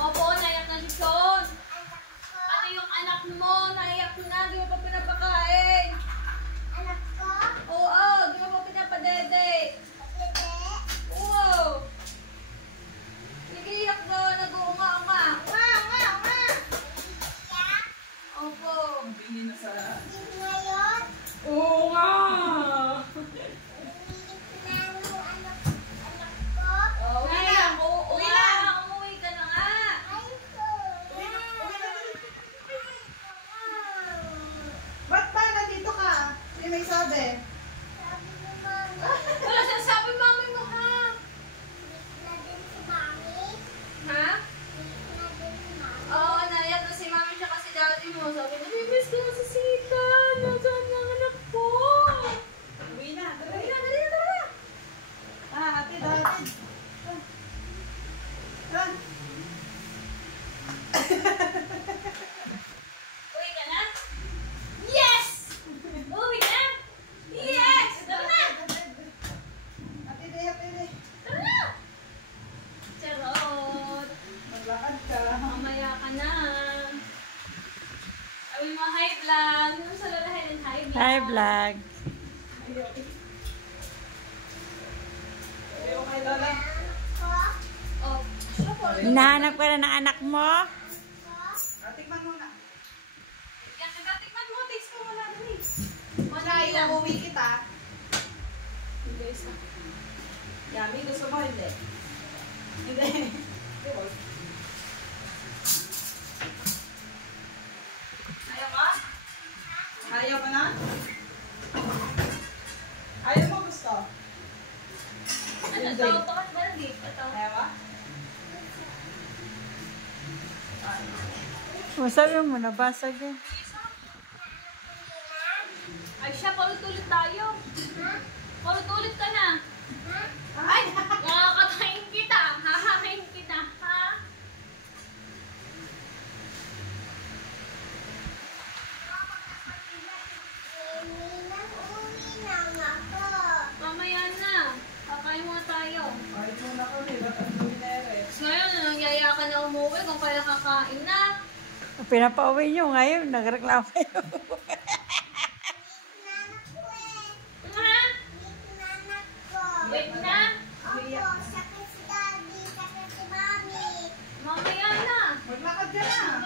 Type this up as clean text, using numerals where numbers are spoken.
Opo, naiyak na si Sean. Pati yung anak mo, naiyak na. Di mo pa pinapakain. Anak ko? Oo, di mo pa pinapadede. Dede? Oo. Nagiiyak na, nag-uunga-unga. Unga. Iyak? Opo. Bili na sa... Ngayon? Oo nga. Umilit na yung anak ko? Uwi na. Uwi na. Umuwi ka na nga. Ayoko. Ba't ba nandito ka? Hindi may sabi. Sabi ni Mami. Wala siya sabi, mami mo ha. Umilit na din si Mami. Ha? Umilit na din si Mami. Oo, naiyak na si mami siya kasi daddy mo. Sabi, namimiss ko na si Sita. Nasaan na ang anak ko? Uwi na. Dali na, dali na, dali na. Ate, dati. Uwi ka na? Yes! Uwi na? Yes! Tara na! Ate, ate. Tara na! Charot! Maglakad ka. Mamaya ka na. Sabi mo, hi vlog. Ano sa lalahin ng hi vlog? Hi, vlog. Ayaw kay Lola. Oh, siya po. Hinahanap ka na ng anak mo? Tikman muna. Yan, nagkatikman mo. Taste ko muna dali. Kaya uuwi kita. Hindi, isa. Yummy, gusto mo hindi? Hindi. Ayaw ka? Ayaw ka na? Ayaw mo gusto? Ano to? Bakit ba nandito? Ito. Ayaw ka? Masabi mo, nabasag yun. Ay siya, paulit-ulit tayo. Paulit-ulit ka na. Ha? Ay! Nakakatayin kita. Hahakain kita. Ha? Uwi na ako. Mamaya na. Kakain muna tayo. Kahit muna kami, ba't ang luminere? Tapos ngayon, nangyaya ka na umuwi kung kaya kakain na. Pinapauwi nyo ngayon, nagreklamo kayo. Nanak ko eh. Ha? Nanak ko. Wait na. Opo, sakit si Daddy, sakit si Mami. Mamaya na. Maglakad ka na.